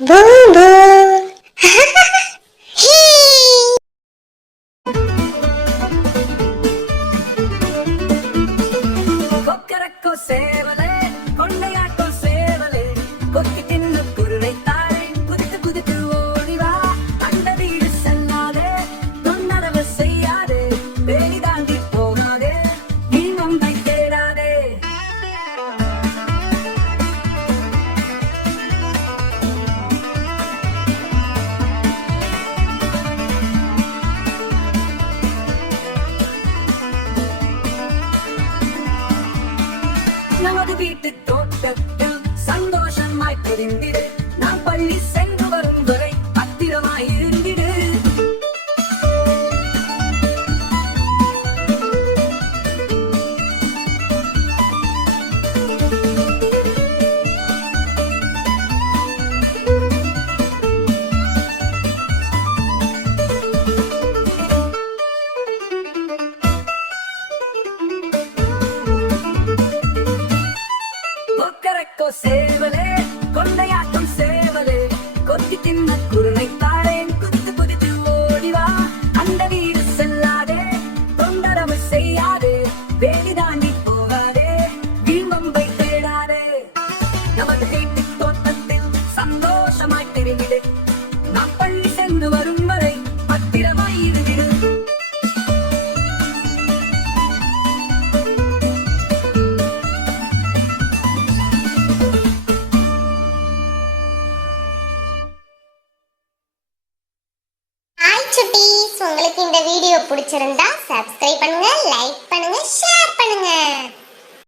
Boo boo. Kokkarakko Sevale, Kokkarakko Sevale, Kokkitinnu kurunai tare, kudittu kudittu odi va, anda veedu sallade, nonnadavu seyyade, veli daandi pogade, nee Mumbai therade. நமது வீட்டு தோட்டத்தில் சந்தோஷமாய் தெரிந்திடு, நாம் பள்ளி சென்று வரும் வரை பத்திரமாய் இருந்திடு. Kokkarakko Sevale, Kokkarakko Sevale, Kokkitinnu kurunai tare, kudittu kudittu odi va, anda veedu sallade, nonnadavu seyyade, veli daandi pogade, nee Mumbai therade. நமது வீட்டு தோட்டத்தில் சந்தோஷமாய் தெரிந்திடு, நாம் பள்ளி சென்று வரும் வரை பத்திரமாய் இருந்திடு. ஹாய் சுட்டீஸ், உங்களுக்கு இந்த வீடியோ பிடிச்சிருந்தா சப்ஸ்கிரைப் பண்ணுங்க, லைக் பண்ணுங்க, ஷேர் பண்ணுங்க.